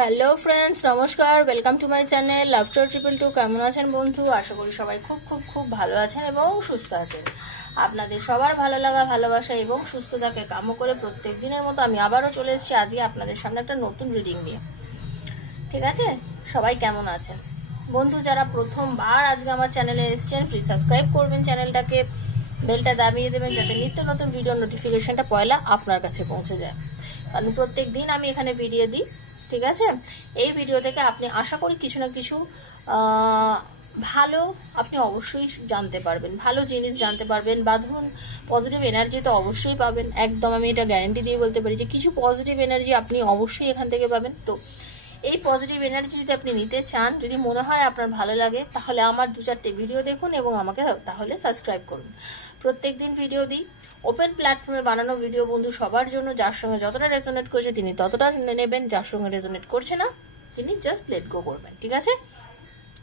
Hello friends, নমস্কার। Welcome to my channel love story 222। কেমন আছেন বন্ধু? আশা করি সবাই খুব খুব খুব ভালো আছেন এবং সুস্থ আছেন। আপনাদের সবার ভালো লাগা, ভালোবাসা এবং সুস্থতাকে কাম্য করে প্রত্যেক দিনের মতো আমি আবারও চলে এসেছি আজকে আপনাদের সামনে একটা নতুন রিডিং নিয়ে। ঠিক আছে, সবাই কেমন আছেন বন্ধু? যারা প্রথমবার আজকে আমার চ্যানেলে এসেছেন, প্লিজ সাবস্ক্রাইব করবেন চ্যানেলটাকে, বেলটা দাবিয়ে দেবেন যাতে নিত্য নতুন ভিডিও নোটিফিকেশনটা পয়লা আপনার কাছে পৌঁছে যায়। কারণ প্রত্যেক দিন আমি এখানে ভিডিও দিই। ঠিক আছে, এই ভিডিও থেকে আপনি আশা করি কিছু না কিছু ভালো আপনি অবশ্যই জানতে পারবেন, ভালো জিনিস জানতে পারবেন, বা ধরুন পজিটিভ এনার্জি তো অবশ্যই পাবেন। একদম আমি এটা গ্যারান্টি দিয়ে বলতে পারি যে কিছু পজিটিভ এনার্জি আপনি অবশ্যই এখান থেকে পাবেন। তো এই পজিটিভ এনার্জি যদি আপনি নিতে চান, যদি মনে হয় আপনার ভালো লাগে, তাহলে আমার 2-4টে ভিডিও দেখুন এবং আমাকে তাহলে সাবস্ক্রাইব করুন। প্রত্যেক দিন ভিডিও দিই, ওপেন প্ল্যাটফর্মে বানানো ভিডিও বন্ধু সবার জন্য। যার সঙ্গে যতটা রেজোনেট করছে তিনি ততটা নেবেন, যার সঙ্গে রেজোনেট করছে না তিনি জাস্ট লেট গো করবেন। ঠিক আছে,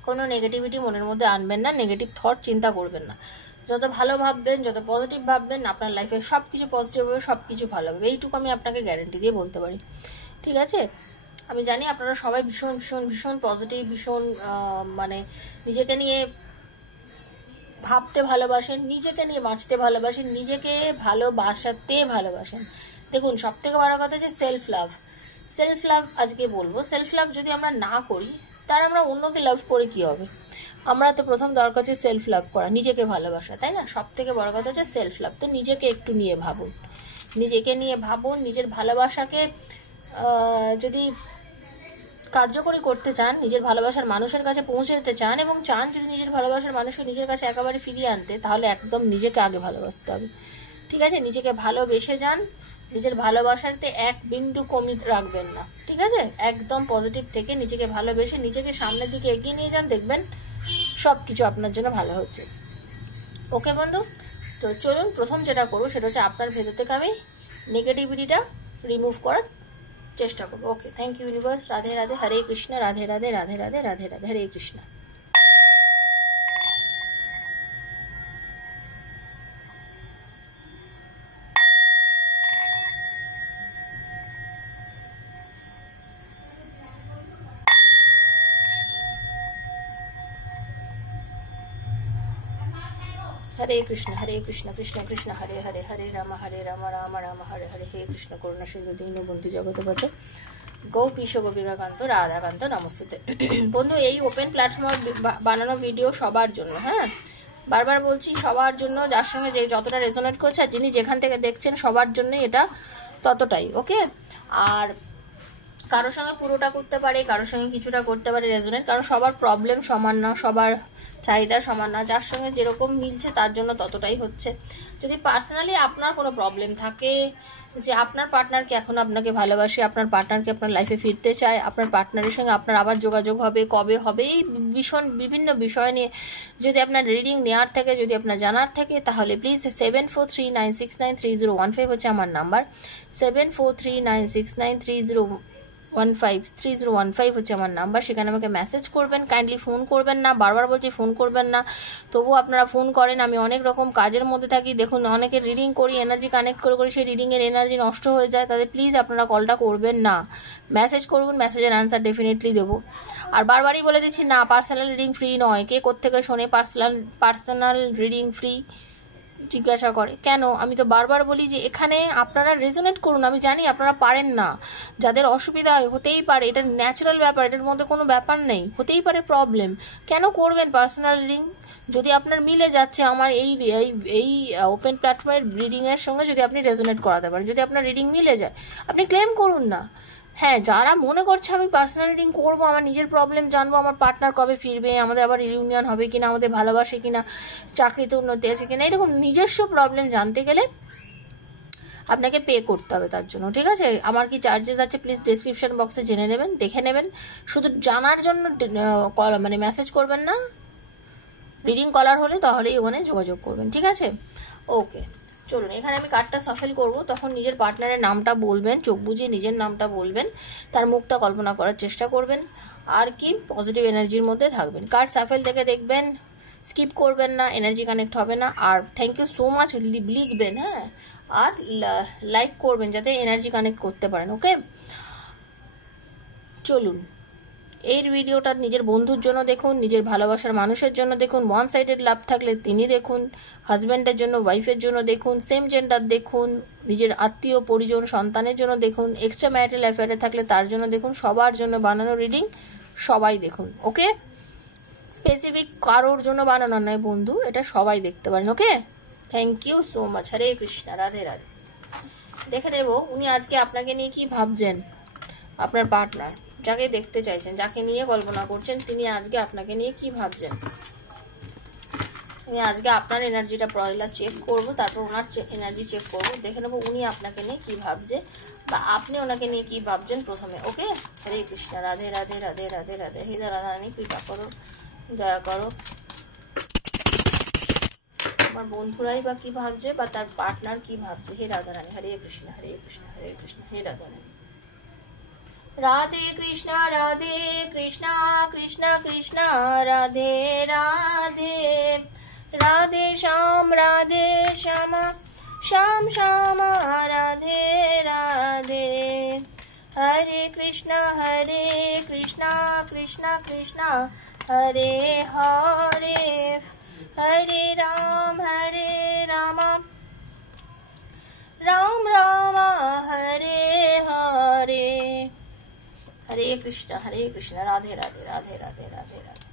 কোনো নেগেটিভিটি মনের মধ্যে আনবেন না, নেগেটিভ থট চিন্তা করবেন না। যত ভালো ভাববেন, যত পজিটিভ ভাববেন, আপনার লাইফে সব কিছু পজিটিভ হবে, সব কিছু ভালো হবে। এইটুকু আমি আপনাকে গ্যারেন্টি দিয়ে বলতে পারি। ঠিক আছে, আমি জানি আপনারা সবাই ভীষণ ভীষণ ভীষণ পজিটিভ, ভীষণ মানে নিজেকে নিয়ে ভাবতে ভালোবাসেন, নিজেকে নিয়ে বাঁচতে ভালোবাসেন, নিজেকে ভালোবাসাতে ভালোবাসেন। দেখুন, সব থেকে বড় কথা হচ্ছে সেলফ লাভ। সেলফ লাভ আজকে বলবো। সেলফ লাভ যদি আমরা না করি, তার আমরা অন্যকে লাভ করে কি হবে? আমরা তো প্রথম দরকার হচ্ছে সেলফ লাভ করা, নিজেকে ভালোবাসা, তাই না? সব থেকে বড় কথা হচ্ছে সেলফ লাভ। তো নিজেকে একটু নিয়ে ভাবুন, নিজেকে নিয়ে ভাবুন। নিজের ভালোবাসাকে যদি কার্যকরী করতে চান, নিজের ভালোবাসার মানুষের কাছে পৌঁছে যেতে চান এবং চান যদি নিজের ভালোবাসার মানুষকে নিজের কাছে একেবারে ফিরিয়ে আনতে, তাহলে একদম নিজেকে আগে ভালোবাসতে হবে। ঠিক আছে, নিজেকে ভালোবেসে যান। নিজের ভালোবাসাতে এক বিন্দু কমি রাখবেন না। ঠিক আছে, একদম পজিটিভ থেকে নিজেকে ভালোবেসে নিজেকে সামনের দিকে এগিয়ে নিয়ে যান, দেখবেন সব কিছু আপনার জন্য ভালো হচ্ছে। ওকে বন্ধু, তো চলুন প্রথম যেটা করবো সেটা হচ্ছে আপনার ভেতর থেকে আমি নেগেটিভিটিটা রিমুভ করার চেষ্টা করবো। Okay, thank you universe. Radhe Radhe, Hare Krishna. Radhe Radhe, Radhe Radhe, Radhe Radhe, Hare Krishna. Hare Krishna Krishna Krishna Hare Hare, Hare Ram Ram Ram Hare Hare, হে কৃষ্ণ করুণা সিন্ধু দীনবন্ধু জগৎপতে গোপীশ গোপিকাকান্ত রাধাকান্ত নমস্তে। বন্ধু, এই ওপেন প্ল্যাটফর্মে বানানো ভিডিও সবার জন্য। হ্যাঁ, বারবার বলছি সবার জন্য, যার সঙ্গে যে যতটা রেজোনেট করছে আর যিনি যেখান থেকে দেখছেন সবার জন্যই এটা ততটাই। ওকে, আর কারোর সঙ্গে পুরোটা করতে পারে, কারোর সঙ্গে কিছুটা করতে পারে রেজোনেট, কারণ সবার প্রবলেম সমান না, সবার চাহিদা সমান না। যার সঙ্গে যেরকম মিলছে তার জন্য ততটাই হচ্ছে। যদি পার্সোনালি আপনার কোনো প্রবলেম থাকে, যে আপনার পার্টনারকে এখন আপনাকে ভালোবাসে, আপনার পার্টনারকে আপনার লাইফে ফিরতে চায়, আপনার পার্টনারের সঙ্গে আপনার আবার যোগাযোগ হবে, কবে হবে, এই বিভিন্ন বিষয় নিয়ে যদি আপনার রিডিং নেওয়ার থাকে, যদি আপনার জানার থাকে, তাহলে প্লিজ 7439693015 হচ্ছে আমার নাম্বার। 7439693015 হচ্ছে আমার নাম্বার। সেখানে আমাকে মেসেজ করবেন, কাইন্ডলি ফোন করবেন না। বারবার বলছি ফোন করবেন না, তবুও আপনারা ফোন করেন। আমি অনেক রকম কাজের মধ্যে থাকি। দেখুন, অনেকের রিডিং করি, এনার্জি কানেক্ট করে সেই রিডিংয়ের এনার্জি নষ্ট হয়ে যায়। তাদের প্লিজ আপনারা কলটা করবেন না, মেসেজ করুন, মেসেজের আনসার ডেফিনেটলি দেবো। আর বারবারই বলে দিচ্ছি, না, পার্সোনাল রিডিং ফ্রি নয়। কে কোত্থেকে শোনে পার্সোনাল রিডিং ফ্রি জিজ্ঞাসা করে কেন? আমি তো বারবার বলি যে এখানে আপনারা রেজোনেট করুন। আমি জানি আপনারা পারেন না, যাদের অসুবিধা হতেই পারে, এটা ন্যাচারাল ব্যাপার, এটার মধ্যে কোনো ব্যাপার নেই, হতেই পারে প্রবলেম। কেন করবেন পার্সোনাল রিডিং? যদি আপনার মিলে যাচ্ছে আমার এই ওপেন প্ল্যাটফর্মের রিডিংয়ের সঙ্গে, যদি আপনি রেজোনেট করাতে পারেন, যদি আপনার রিডিং মিলে যায়, আপনি ক্লেম করুন না। হ্যাঁ, যারা মনে করছে আমি পার্সোনাল রিডিং করবো, আমার নিজের প্রবলেম জানবো, আমার পার্টনার কবে ফিরবে, আমাদের আবার রিউনিয়ন হবে কিনা, আমাদের ভালোবাসে কিনা, চাকরিতে উন্নতি আছে কিনা, এরকম নিজস্ব প্রবলেম জানতে গেলে আপনাকে পে করতে হবে তার জন্য। ঠিক আছে, আমার কি চার্জেস আছে প্লিজ ডেসক্রিপশন বক্সে জেনে নেবেন, দেখে নেবেন। শুধু জানার জন্য মানে মেসেজ করবেন না, রিডিং কলার হলে তাহলেই ওখানে যোগাযোগ করবেন। ঠিক আছে, ওকে চলুন। এখানে আমি কার্ডটা সাফেল করব, তখন নিজের পার্টনারের নামটা বলবেন, চোখ বুঝিয়ে নিজের নামটা বলবেন, তার মুখটা কল্পনা করার চেষ্টা করবেন, আর কি পজিটিভ এনার্জির মধ্যে থাকবেন। কার্ড সাফেল থেকে দেখবেন, স্কিপ করবেন না, এনার্জি কানেক্ট হবে না। আর থ্যাংক ইউ সো মাচ লিখবেন, হ্যাঁ, আর লাইক করবেন যাতে এনার্জি কানেক্ট করতে পারেন। ওকে, চলুন এই ভিডিওটা নিজের বন্ধুর জন্য দেখুন, নিজের ভালোবাসার মানুষের জন্য দেখুন, ওয়ান সাইডেড লাভ থাকলে তিনি দেখুন, হাজব্যান্ডের জন্য, ওয়াইফের জন্য দেখুন, সেম জেন্ডার দেখুন, নিজের আত্মীয় পরিজন সন্তানের জন্য দেখুন, এক্সট্রা ম্যারিটাল অ্যাফেয়ারে থাকলে তার জন্য দেখুন, সবার জন্য বানানো রিডিং, সবাই দেখুন। ওকে, স্পেসিফিক কারোর জন্য বানানো নয় বন্ধু, এটা সবাই দেখতে পারেন। ওকে, থ্যাংক ইউ সো মাচ। হরে কৃষ্ণা, রাধে রাধে। দেখে নেব উনি আজকে আপনাকে নিয়ে কি ভাবছেন, আপনার পার্টনার যাকে দেখতে চাইছেন, যাকে নিয়ে কল্পনা করছেন, তিনি আজকে আপনাকে নিয়ে কি ভাবছেন। আমি আজকে আপনার এনার্জিটা পয়লা চেক করব, তারপর ওনার এনার্জি চেক করব, দেখে নেবো উনি আপনাকে নিয়ে কি ভাবছে বা আপনি ওনাকে নিয়ে কি ভাবছেন প্রথমে। ওকে, হরে কৃষ্ণ, রাধে রাধে রাধে রাধে রাধে। হে রাধারানী, কৃপা করো, দয়া করো। আমার বন্ধুরাই বা কি ভাবছে বা তার পার্টনার কি ভাবছে। হে রাধারানী, হরে কৃষ্ণ হরে কৃষ্ণ হরে কৃষ্ণ। হে রাধারানী, রাধে কৃষ্ণ রাধে কৃষ্ণ কৃষ্ণ কৃষ্ণ রাধে রাধে, রাধে শ্যাম শ্যাম শ্যাম রাধে রাধে। হরে কৃষ্ণ কৃষ্ণ কৃষ্ণ হরে হরে, হরে রাম রাম রাম হরে হরে। হরে কৃষ্ণ রাধে রাধে রাধে রাধে রাধে রাধে।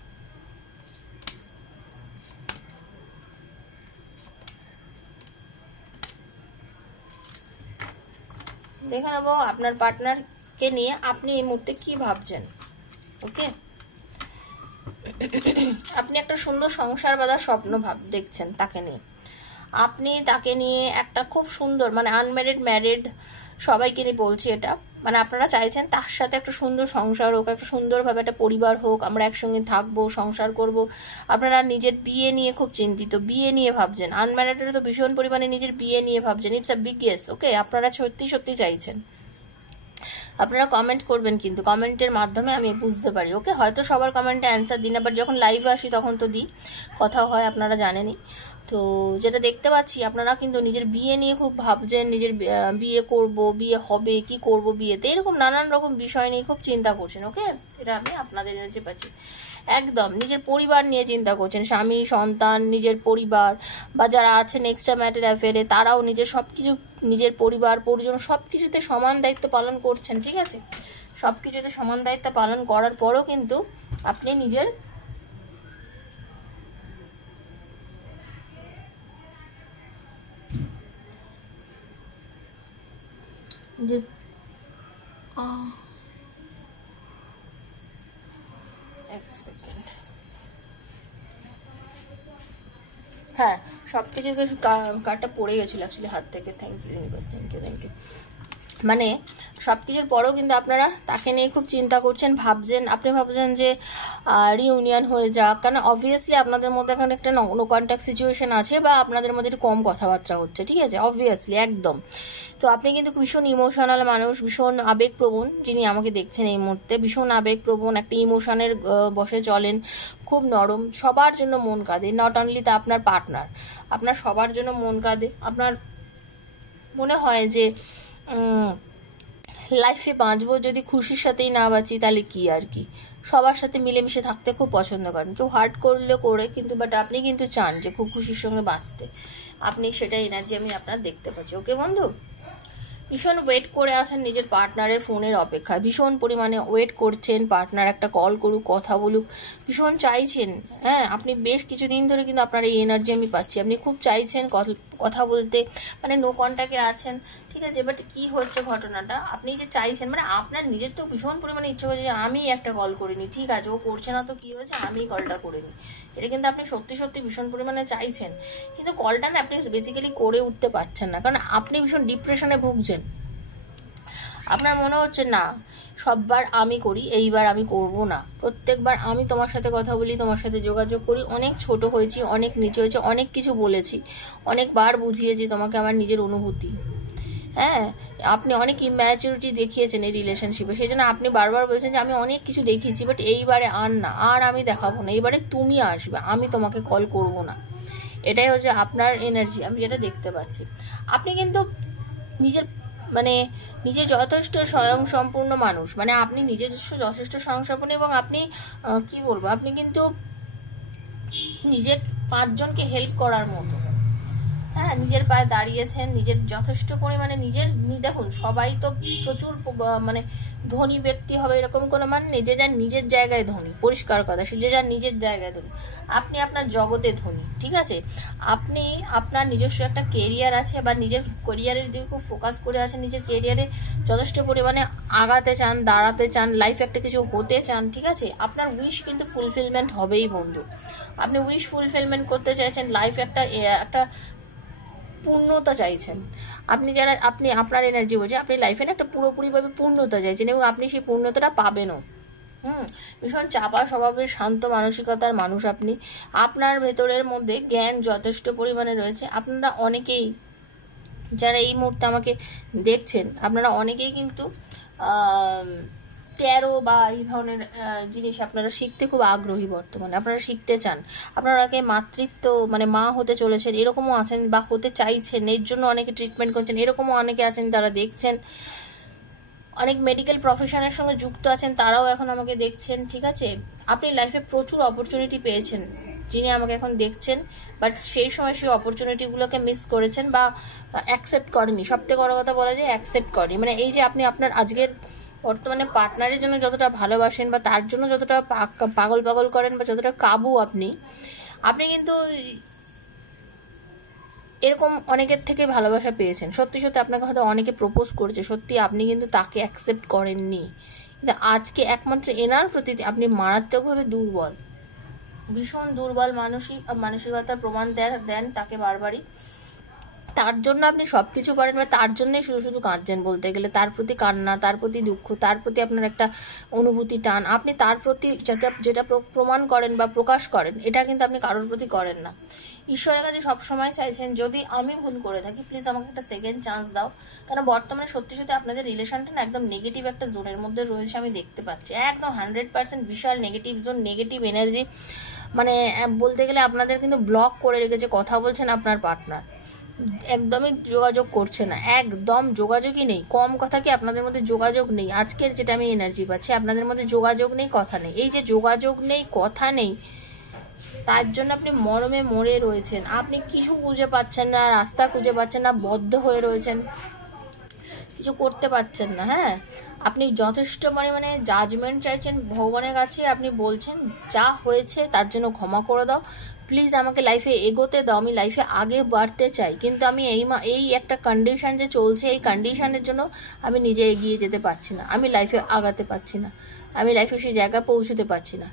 দেখে নেবো আপনার পার্টনারকে নিয়ে আপনি এই মুহূর্তে কি ভাবছেন। ওকে, আপনি একটা সুন্দর সংসার বাঁধার স্বপ্ন দেখছেন তাকে নিয়ে। আপনি তাকে নিয়ে একটা খুব সুন্দর, মানে আনম্যারিড ম্যারিড সবাইকে নিয়ে বলছি এটা, মানে আপনারা চাইছেন তার সাথে একটা সুন্দর সংসার হোক, একটা সুন্দরভাবে একটা পরিবার হোক, আমরা একসঙ্গে থাকবো, সংসার করব। আপনারা নিজের বিয়ে নিয়ে খুব চিন্তিত, বিয়ে নিয়ে ভাবছেন। আনম্যারিডের তো ভীষণ পরিমাণে নিজের বিয়ে নিয়ে ভাবছেন। It's a big yes. Okay, আপনারা সত্যি সত্যি চাইছেন। আপনারা কমেন্ট করবেন, কিন্তু কমেন্টের মাধ্যমে আমি বুঝতে পারি। ওকে, হয়তো সবার কমেন্টে অ্যান্সার দিন, আবার যখন লাইভে আসি তখন তো দিই, কথা হয়, আপনারা জানেনই। তো যেটা দেখতে পাচ্ছি আপনারা কিন্তু নিজের বিয়ে নিয়ে খুব ভাবছেন, নিজের বিয়ে করব, বিয়ে হবে, কি করব বিয়েতে, এরকম নানান রকম বিষয় নিয়ে খুব চিন্তা করছেন। ওকে, এটা আমি আপনাদের এনার্জি পাচ্ছি। একদম নিজের পরিবার নিয়ে চিন্তা করছেন, স্বামী সন্তান, নিজের পরিবার, বা যারা আছেন এক্সট্রা ম্যারিটাল অ্যাফেয়ারে তারাও নিজের সব কিছু, নিজের পরিবার পরিজন সব কিছুতে সমান দায়িত্ব পালন করছেন। ঠিক আছে, সব কিছুতে সমান দায়িত্ব পালন করার পরও কিন্তু আপনি নিজের এক সেকেন্ড, হ্যাঁ সব কিছু কার্ডটা পড়ে গেছিলো অ্যাকচুয়ালি হাত থেকে। Thank you universe, thank you thank you. মানে সব কিছুর পরেও কিন্তু আপনারা তাকে নিয়ে খুব চিন্তা করছেন, ভাবছেন। আপনি ভাবছেন যে রিউনিয়ন হয়ে যাক, কারণ অবভিয়াসলি আপনাদের মধ্যে এখন একটা নো কন্ট্যাক্ট সিচুয়েশন আছে, বা আপনাদের মধ্যে একটু কম কথাবার্তা হচ্ছে। ঠিক আছে, অবভিয়াসলি একদম। তো আপনি কিন্তু ভীষণ ইমোশনাল মানুষ, ভীষণ আবেগপ্রবণ, যিনি আমাকে দেখছেন এই মুহূর্তে, ভীষণ আবেগপ্রবণ, একটা ইমোশনের বশে চলেন, খুব নরম, সবার জন্য মন কাঁদে। নট অনলি তা আপনার পার্টনার, আপনার সবার জন্য মন কাঁদে। আপনার মনে হয় যে লাইফে বাঁচবো, যদি খুশির সাথেই না বাঁচি তাহলে কি আর কি। সবার সাথে মিলেমিশে থাকতে খুব পছন্দ করেন, কেউ হার্ট করলে করে, কিন্তু বাট আপনি কিন্তু চান যে খুব খুশির সঙ্গে বাঁচতে। আপনি সেটা এনার্জি আমি আপনার দেখতে পাচ্ছি। ওকে বন্ধু, ভীষণ ওয়েট করে আছেন নিজের পার্টনারের ফোনের অপেক্ষায়, ভীষণ পরিমাণে ওয়েট করছেন পার্টনার একটা কল করুক, কথা বলুক, ভীষণ চাইছেন। হ্যাঁ, আপনি বেশ কিছুদিন ধরে কিন্তু আপনার এই এনার্জি আমি পাচ্ছি, আপনি খুব চাইছেন কথা বলতে, মানে নো কন্ট্যাক্টে আছেন। ঠিক আছে, বাট কি হচ্ছে ঘটনাটা, আপনি যে চাইছেন, মানে আপনার নিজের তো ভীষণ পরিমাণে ইচ্ছে করছে যে আমি একটা কল করিনি, ঠিক আছে ও করছে না তো কি হয়েছে, আমি কলটা করে নিই। এটা কিন্তু আপনি সত্যি সত্যি ভীষণ পরিমাণে চাইছেন, কিন্তু কলটা না আপনি বেসিক্যালি করে উঠতে পারছেন না, কারণ আপনি ভীষণ ডিপ্রেশনে ভুগছেন। আপনার মনে হচ্ছে না সববার আমি করি, এইবার আমি করব না, প্রত্যেকবার আমি তোমার সাথে কথা বলি, তোমার সাথে যোগাযোগ করি, অনেক ছোট হয়েছি, অনেক নিচে হয়েছে, অনেক কিছু বলেছি, অনেকবার বুঝিয়েছি তোমাকে আমার নিজের অনুভূতি। হ্যাঁ, আপনি অনেক ইম্যাচুরিটি দেখিয়েছেন এই রিলেশনশিপে, সেই জন্য আপনি বারবার বলছেন যে আমি অনেক কিছু দেখিয়েছি, বাট এইবারে আর না, আর আমি দেখাবো না, এইবারে তুমি আসবে, আমি তোমাকে কল করব না। এটাই হচ্ছে আপনার এনার্জি, আমি যেটা দেখতে পাচ্ছি। আপনি কিন্তু নিজের মানে নিজে যথেষ্ট স্বয়ংসম্পূর্ণ মানুষ, মানে আপনি নিজস্ব যথেষ্ট স্বয়ংসম্পূর্ণ এবং আপনি কি বলবো, আপনি কিন্তু নিজের 5 জনকে হেল্প করার মতো, হ্যাঁ, নিজের পায়ে দাঁড়িয়েছেন, নিজের যথেষ্ট পরিমাণে নিজের, দেখুন সবাই তো প্রচুর মানে ধনী ব্যক্তি হবে এরকম কোনো মানে নেই, যে যার নিজের জায়গায় ধনী, পরিষ্কার কথা, সে যে যার নিজের জায়গায় ধনী। আপনি আপনার জগতে ধনী, ঠিক আছে, আপনি আপনার নিজস্ব একটা কেরিয়ার আছে বা নিজের কেরিয়ারের দিকে খুব ফোকাস করে আছেন, নিজের কেরিয়ারে যথেষ্ট পরিমাণে আগাতে চান, দাঁড়াতে চান, লাইফ একটা কিছু হতে চান, ঠিক আছে, আপনার উইশ কিন্তু ফুলফিলমেন্ট হবেই বন্ধু। আপনি উইশ ফুলফিলমেন্ট করতে চাইছেন, লাইফ একটা পূর্ণতা চাইছেন, আপনি যারা আপনি আপনার এনার্জি বলছে আপনি লাইফে একটা পুরোপুরিভাবে পূর্ণতা চাইছেন এবং আপনি সেই পূর্ণতাটা পাবেনও। ভীষণ চাপা স্বভাবের শান্ত মানসিকতার মানুষ আপনি, আপনার ভেতরের মধ্যে জ্ঞান যথেষ্ট পরিমাণে রয়েছে। আপনারা অনেকেই যারা এই মুহূর্তে আমাকে দেখছেন, আপনারা অনেকেই কিন্তু ট্যারো বা এই ধরনের জিনিস আপনারা শিখতে খুব আগ্রহী, বর্তমানে আপনারা শিখতে চান, আপনারাকে মাতৃত্ব মানে মা হতে চলেছেন এরকমও আছেন বা হতে চাইছেন, এর জন্য অনেকে ট্রিটমেন্ট করছেন, এরকমও অনেকে আছেন তারা দেখছেন, অনেক মেডিকেল প্রফেশনের সঙ্গে যুক্ত আছেন, তারাও এখন আমাকে দেখছেন, ঠিক আছে, আপনি লাইফে প্রচুর অপরচুনিটি পেয়েছেন যিনি আমাকে এখন দেখছেন, বাট সেই সময় সেই অপরচুনিটিগুলোকে মিস করেছেন বা অ্যাকসেপ্ট করেনি, সবথেকে বড় কথা বলা যায় অ্যাকসেপ্ট করেনি। মানে এই যে আপনি আপনার আজকের বর্তমানে পার্টনারের জন্য যতটা ভালোবাসেন বা তার জন্য যতটা পাগল পাগল করেন বা যতটা কাবু আপনি কিন্তু এরকম অনেকের থেকে ভালোবাসা পেয়েছেন, সত্যি সত্যি আপনাকে হয়তো অনেকে প্রপোজ করেছে, সত্যি আপনি কিন্তু তাকে অ্যাকসেপ্ট করেননি, কিন্তু আজকে একমাত্র এনার প্রতি আপনি মারাত্মকভাবে দুর্বল, ভীষণ দুর্বল মানসিকতার প্রমাণ দেন তাকে বারবারই, তার জন্য আপনি সবকিছু করেন বা তার জন্যই শুধু শুধু কাঁদছেন বলতে গেলে, তার প্রতি কান্না, তার প্রতি দুঃখ, তার প্রতি আপনার একটা অনুভূতি টান, আপনি তার প্রতি যেটা প্রমাণ করেন বা প্রকাশ করেন, এটা কিন্তু আপনি কারোর প্রতি করেন না। ঈশ্বরের কাছে সবসময় চাইছেন যদি আমি ভুল করে থাকি প্লিজ আমাকে একটা সেকেন্ড চান্স দাও, কারণ বর্তমানে সত্যি সত্যি আপনাদের রিলেশনটা না একদম নেগেটিভ একটা জোনের মধ্যে রয়েছে, আমি দেখতে পাচ্ছি একদম 100% বিশাল নেগেটিভ জোন, নেগেটিভ এনার্জি, মানে বলতে গেলে আপনাদের কিন্তু ব্লক করে রেখেছে, কথা বলছেন আপনার পার্টনার, একদমই যোগাযোগ করছে না, একদম যোগাযোগই নেই, কম কথা কি আপনাদের মধ্যে যোগাযোগ নেই, আজকের যেটা আমি এনার্জি পাচ্ছি আপনাদের মধ্যে যোগাযোগ নেই, কথা নেই, এই যে যোগাযোগ নেই, কথা নেই, তার জন্য আপনি মরমে মরে রয়েছেন, আপনি কিছু খুঁজে পাচ্ছেন না, রাস্তা খুঁজে পাচ্ছেন না, বদ্ধ হয়ে রয়েছেন, কিছু করতে পারছেন না, হ্যাঁ, আপনি যথেষ্ট পরিমাণে জাজমেন্ট চাইছেন ভগবানের কাছে, আপনি বলছেন যা হয়েছে তার জন্য ক্ষমা করে দাও, প্লিজ আমাকে লাইফে এগোতে দাও, আমি লাইফে আগে বাড়তে চাই, কিন্তু আমি এই একটা কন্ডিশন যে চলছে, এই কন্ডিশনের জন্য আমি নিজে এগিয়ে যেতে পারছি না, আমি লাইফে আগাতে পারছি না, আমি লাইফে সেই জায়গায় পৌঁছতে পারছি না,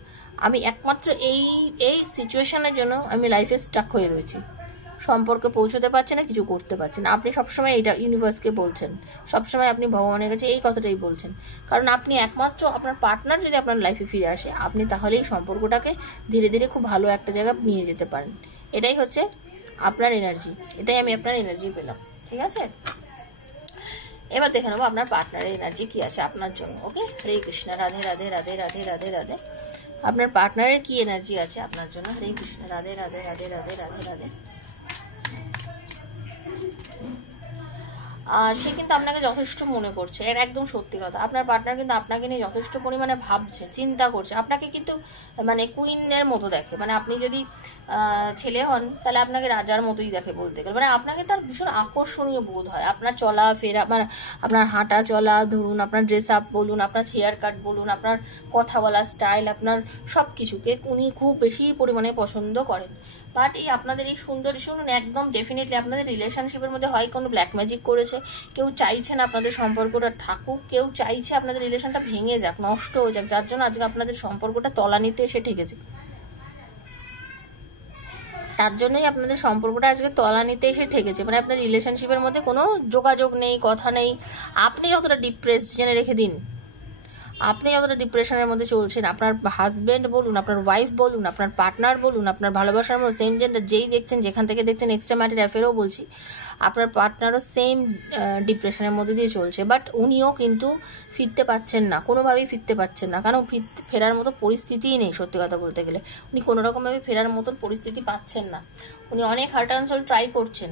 আমি একমাত্র এই সিচুয়েশনের জন্য আমি লাইফে স্টাক হয়ে রয়েছি, সম্পর্কে পৌঁছতে পারছে না, কিছু করতে পারছে না। আপনি সবসময় এটা ইউনিভার্সকে বলছেন, সবসময় আপনি ভগবানের কাছে এই কথাটাই বলছেন, কারণ আপনি একমাত্র আপনার পার্টনার যদি আপনার লাইফে ফিরে আসে আপনি তাহলেই সম্পর্কটাকে ধীরে ধীরে খুব ভালো একটা জায়গায় নিয়ে যেতে পারেন, এটাই হচ্ছে আপনার এনার্জি, এটাই আমি আপনার এনার্জি পেলাম, ঠিক আছে। এবার দেখে নেবো আপনার পার্টনারের এনার্জি কি আছে আপনার জন্য। ওকে, হরে কৃষ্ণ, রাধে রাধে রাধে রাধে রাধে রাধে। আপনার পার্টনারের কি এনার্জি আছে আপনার জন্য? হরে কৃষ্ণ, রাধে রাধে রাধে রাধে রাধে রাধে। সে কিন্তু আপনাকে যথেষ্ট মনে করছে, এর একদম সত্যি কথা, আপনার পার্টনার কিন্তু আপনাকে নিয়ে যথেষ্ট পরিমাণে ভাবছে, চিন্তা করছে, আপনাকে কিন্তু মানে কুইনের মতো দেখে, মানে আপনি যদি ছেলে হন তাহলে আপনাকে রাজার মতোই দেখে বলতে গেলে, মানে আপনাকে তার ভীষণ আকর্ষণীয় বোধ হয়, আপনার চলা ফেরা, মানে আপনার হাঁটা চলা ধরুন, আপনার ড্রেস আপ বলুন, আপনার হেয়ার কাট বলুন, আপনার কথা বলার স্টাইল, আপনার সব কিছুকে উনি খুব বেশি পরিমাণে পছন্দ করেন। বাট এই আপনাদের এই সুন্দরী, শুনুন, একদম ডেফিনেটলি আপনাদের রিলেশনশিপের মধ্যে হয় কোনো ব্ল্যাক ম্যাজিক করেছে, কেউ চাইছে না আপনাদের সম্পর্কটা থাকুক, কেউ চাইছে আপনাদের রিলেশনটা ভেঙে যাক, নষ্ট হয়ে যাক, যার জন্য আজকে আপনাদের সম্পর্কটা তলানিতে এসে ঠেকেছে, তার জন্যই আপনাদের সম্পর্কটা আজকে তলানিতে এসে ঠেকেছে, মানে আপনার রিলেশনশিপের মধ্যে কোনো যোগাযোগ নেই, কথা নেই, আপনি যতটা ডিপ্রেস জেনে রেখে দিন, আপনি যতটা ডিপ্রেশনের মধ্যে চলছেন, আপনার হাজব্যান্ড বলুন, আপনার ওয়াইফ বলুন, আপনার পার্টনার বলুন, আপনার ভালোবাসার মধ্যে সেম জেন্ডার যেই দেখছেন, যেখান থেকে দেখছেন, এক্সট্রা ম্যারিড অ্যাফেয়ারও বলছি, আপনার পার্টনারও সেম ডিপ্রেশনের মধ্যে দিয়ে চলছে, বাট উনিও কিন্তু ফিরতে পারছেন না, কোনোভাবেই ফিরতে পারছেন না, কারণ ফেরার মতো পরিস্থিতিই নেই, সত্যি কথা বলতে গেলে উনি কোনোরকমভাবে ফেরার মতন পরিস্থিতি পাচ্ছেন না, উনি অনেক হার্ট অ্যান্ড সোল ট্রাই করছেন,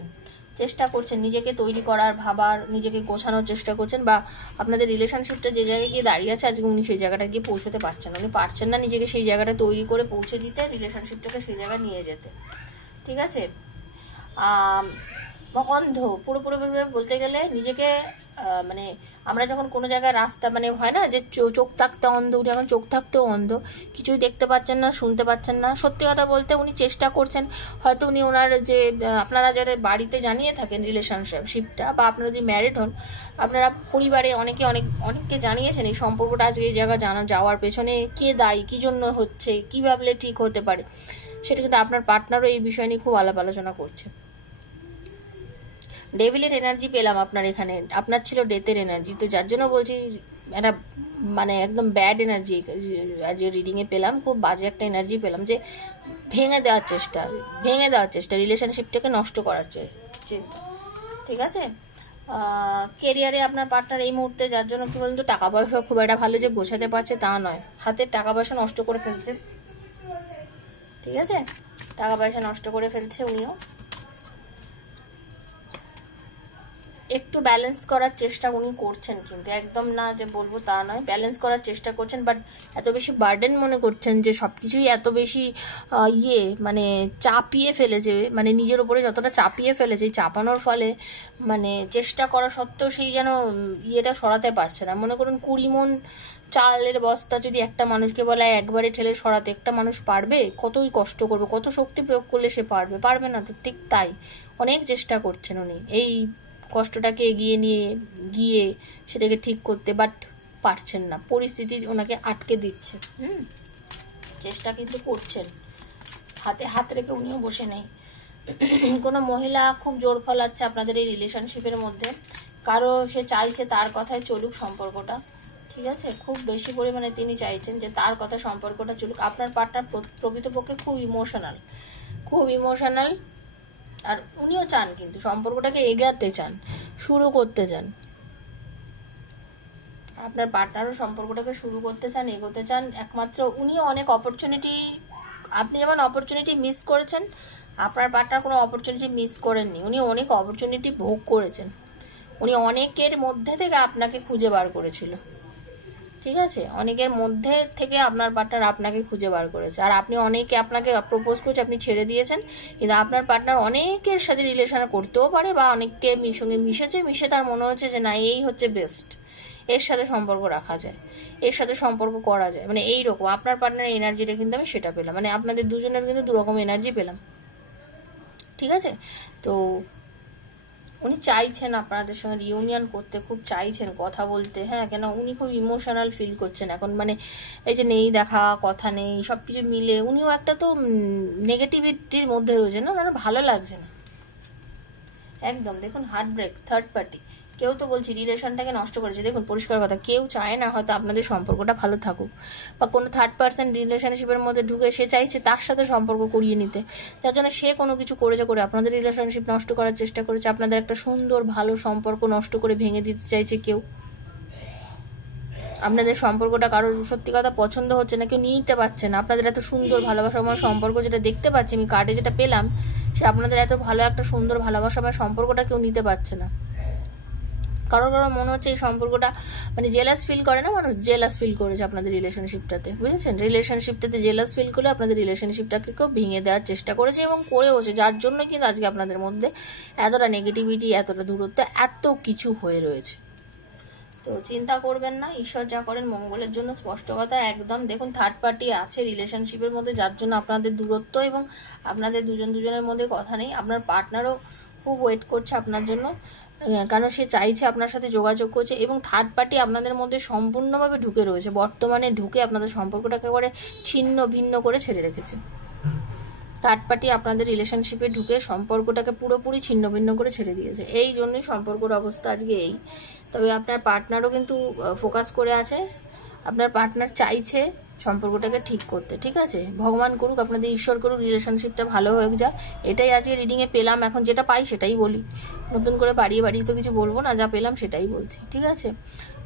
চেষ্টা করছেন নিজেকে তৈরি করার, ভাবার, নিজেকে গোছানোর চেষ্টা করছেন, বা আপনাদের রিলেশনশিপটা যে জায়গায় গিয়ে দাঁড়িয়ে আছে আজকে উনি সেই জায়গাটা গিয়ে পৌঁছতে পারছেন, উনি পারছেন না নিজেকে সেই জায়গাটা তৈরি করে পৌঁছে দিতে, রিলেশনশিপটাকে সেই জায়গায় নিয়ে যেতে। ঠিক আছে, অন্ধ পুরোপুরিভাবে বলতে গেলে নিজেকে, মানে আমরা যখন কোনো জায়গায় রাস্তা, মানে হয় না যে চোখ থাকতে অন্ধ, উনি এখন চোখ থাকতেও অন্ধ, কিছুই দেখতে পাচ্ছেন না, শুনতে পাচ্ছেন না। সত্যি কথা বলতে উনি চেষ্টা করছেন, হয়তো উনি ওনার যে, আপনারা যাদের বাড়িতে জানিয়ে থাকেন রিলেশনশিপটা, বা আপনারা যদি ম্যারিড হন, আপনারা পরিবারে অনেককে জানিয়েছেন এই সম্পর্কটা আজকে এই জায়গা যাওয়ার পেছনে কে দায়ী, কী জন্য হচ্ছে, কী ভাবলে ঠিক হতে পারে, সেটা কিন্তু আপনার পার্টনারও এই বিষয় নিয়ে খুব আলাপ আলোচনা করছে। ডেভিলের এনার্জি পেলাম আপনার এখানে, আপনার ছিল ডেথের এনার্জি, তো যার জন্য বলছি একটা মানে একদম ব্যাড এনার্জি আজ রিডিংয়ে পেলাম, খুব বাজে একটা এনার্জি পেলাম, যে ভেঙে দেওয়ার চেষ্টা রিলেশনশিপটাকে নষ্ট করার চিন্তা। ঠিক আছে, কেরিয়ারে আপনার পার্টনার এই মুহূর্তে যার জন্য কি বলতো টাকা পয়সা খুব একটা ভালো যে গোছাতে পারছে তা নয়, হাতের টাকা পয়সা নষ্ট করে ফেলছে। ঠিক আছে, টাকা পয়সা নষ্ট করে ফেলছে উনিও। একটু ব্যালেন্স করার চেষ্টা উনি করছেন, কিন্তু একদম না যে বলবো তা নয়, ব্যালেন্স করার চেষ্টা করছেন, বাট এত বেশি বার্ডেন মনে করছেন যে সব কিছুই এত বেশি মানে চাপিয়ে ফেলেছে, মানে নিজের উপরে যতটা চাপিয়ে ফেলেছে, চাপানোর ফলে মানে চেষ্টা করা সত্ত্বেও সেই যেন ইয়েটা সরাতে পারছে না। মনে করুন 20 মণ চালের বস্তা যদি একটা মানুষকে বলা একবারে ঠেলে সরাতে, একটা মানুষ পারবে? কতই কষ্ট করবে, কত শক্তি প্রয়োগ করলে সে পারবে না। তো ঠিক তাই অনেক চেষ্টা করছেন উনি এই কষ্টটাকে এগিয়ে নিয়ে গিয়ে সেটাকে ঠিক করতে, বাট পারছেন না, পরিস্থিতি ওনাকে আটকে দিচ্ছে। চেষ্টা কিন্তু করছেন, হাতে হাত রেখে উনিও বসে নেই। কোনো মহিলা খুব জোর ফলাচ্ছে আপনাদের এই রিলেশনশিপের মধ্যে, কারো সে চাইছে তার কথায় চলুক সম্পর্কটা। ঠিক আছে, খুব বেশি পরিমাণে তিনি চাইছেন যে তার কথা সম্পর্কটা চলুক। আপনার পার্টনার প্রকৃতপক্ষে খুব ইমোশনাল, আর উনিও চান কিন্তু সম্পর্কটাকে এগাতে চান, শুরু করতে চান। আপনার পার্টনারও সম্পর্কটাকে শুরু করতে চান, এগোতে চান। একমাত্র উনিও অনেক অপরচুনিটি, আপনি যেমন অপরচুনিটি মিস করেছেন, আপনার পার্টনার কোনো অপরচুনিটি মিস করেননি, উনি অনেক অপরচুনিটি ভোগ করেছেন। উনি অনেকের মধ্যে থেকে আপনাকে খুঁজে বার করেছিল। ঠিক আছে, অনেকের মধ্যে থেকে আপনার পার্টনার আপনাকে খুঁজে বার করেছে, আর আপনি অনেকে আপনাকে প্রপোজ করছে, আপনি ছেড়ে দিয়েছেন, কিন্তু আপনার পার্টনার অনেকের সাথে রিলেশন করতেও পারে, বা অনেককে সঙ্গে মিশে তার মনে হচ্ছে যে না এই হচ্ছে বেস্ট, এর সাথে সম্পর্ক রাখা যায়, এর সাথে সম্পর্ক করা যায়, মানে এইরকম আপনার পার্টনারের এনার্জিটা কিন্তু আমি সেটা পেলাম, মানে আপনাদের দুজনের কিন্তু দুরকম এনার্জি পেলাম। ঠিক আছে, তো উনি চাইছেন আপনাদের সঙ্গে রিউনিয়ন করতে, খুব চাইছেন কথা বলতে। হ্যাঁ, কেন উনি খুব ইমোশনাল ফিল করছেন এখন, মানে এই যে নেই দেখা, কথা নেই, সব কিছু মিলে উনিও একটা তো নেগেটিভিটির মধ্যে রয়েছে না, ওনার ভালো লাগছে না একদম। দেখুন হার্ট ব্রেক, থার্ড পার্টি, কেউ তো বলছি রিলেশনটাকে নষ্ট করেছে। দেখুন পরিষ্কার কথা, কেউ চায় না হয়তো আপনাদের সম্পর্কটা ভালো থাকুক, বা কোনো থার্ড পার্সন রিলেশনশিপের মধ্যে ঢুকে সে চাইছে তার সাথে সম্পর্ক করিয়ে নিতে, যার জন্য সে কোনো কিছু করেছে করে আপনাদের রিলেশনশিপ নষ্ট করার চেষ্টা করেছে, আপনাদের একটা সুন্দর ভালো সম্পর্ক নষ্ট করে ভেঙে দিতে চাইছে কেউ। আপনাদের সম্পর্কটা কারোর সত্যি কথা পছন্দ হচ্ছে না, কেউ নিতে পারছে না আপনাদের এত সুন্দর ভালোবাসাময় সম্পর্ক, যেটা দেখতে পাচ্ছি আমি কার্ডে যেটা পেলাম, সে আপনাদের এত ভালো একটা সুন্দর ভালোবাসাময় সম্পর্কটা কেউ নিতে পারছে না। কারোর মনে হচ্ছে এই সম্পর্কটা, মানে জেলাস ফিল করে না মানুষ, জেলাস ফিল করেছে আপনাদের রিলেশনশিপটাতে, বুঝেছেন? রিলেশনশিপটাতে জেলাস ফিল করে আপনাদের রিলেশনশিপটাকে কেউ ভেঙে দেওয়ার চেষ্টা করেছে এবং করেওছে, যার জন্য কিন্তু আজকে আপনাদের মধ্যে এতটা নেগেটিভিটি, এতটা দূরত্ব, এত কিছু হয়ে রয়েছে। তো চিন্তা করবেন না, ঈশ্বর যা করেন মঙ্গলের জন্য, স্পষ্ট কথা একদম। দেখুন থার্ড পার্টি আছে রিলেশনশিপের মধ্যে, যার জন্য আপনাদের দূরত্ব এবং আপনাদের দুজনের মধ্যে কথা নেই। আপনার পার্টনারও খুব ওয়েট করছে আপনার জন্য, কারণ সে চাইছে আপনার সাথে যোগাযোগ করছে, এবং থার্ড পার্টি আপনাদের মধ্যে সম্পূর্ণভাবে ঢুকে রয়েছে, বর্তমানে ঢুকে আপনাদের সম্পর্কটাকে একেবারে ছিন্ন ভিন্ন করে ছেড়ে রেখেছে। থার্ড পার্টি আপনাদের রিলেশনশিপে ঢুকে সম্পর্কটাকে পুরোপুরি ছিন্ন ভিন্ন করে ছেড়ে দিয়েছে, এই জন্যই সম্পর্কের অবস্থা আজকে এই। তবে আপনার পার্টনারও কিন্তু ফোকাস করে আছে, আপনার পার্টনার চাইছে সম্পর্কটাকে ঠিক করতে। ঠিক আছে, ভগবান করুক, আপনাদের ঈশ্বর করুক রিলেশনশিপটা ভালো হয়ে যায়, এটাই আজকে রিডিংয়ে পেলাম। এখন যেটা পাই সেটাই বলি, নতুন করে বাড়িয়ে তো কিছু বলবো না, যা পেলাম সেটাই বলছি। ঠিক আছে,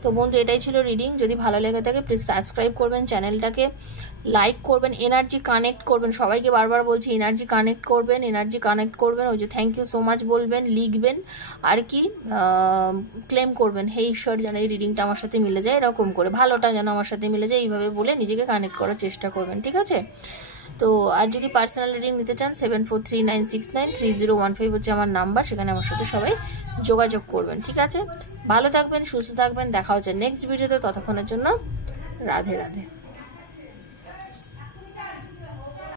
তো বন্ধু এটাই ছিল রিডিং। যদি ভালো লেগে থাকে প্লিজ সাবস্ক্রাইব করবেন, চ্যানেলটাকে লাইক করবেন, এনার্জি কানেক্ট করবেন। সবাইকে বারবার বলছি এনার্জি কানেক্ট করবেন, এনার্জি কানেক্ট করবেন। ওই যে থ্যাংক ইউ সো মাচ বলবেন, লিখবেন, আর কি ক্লেম করবেন, হে ঈশ্বর যেন এই রিডিংটা আমার সাথে মিলে যায়, এরকম করে ভালোটা যেন আমার সাথে মিলে যায়, এইভাবে বলে নিজেকে কানেক্ট করার চেষ্টা করবেন, ঠিক আছে? তো আর যদি পার্সোনাল রিডিং নিতে চান 7439693015 হচ্ছে আমার নাম্বার, সেখানে আমার সাথে সবাই যোগাযোগ করবেন, ঠিক আছে? ভালো থাকবেন, সুস্থ থাকবেন, দেখা হচ্ছে নেক্সট ভিডিওতে। ততক্ষণের জন্য রাধে রাধে।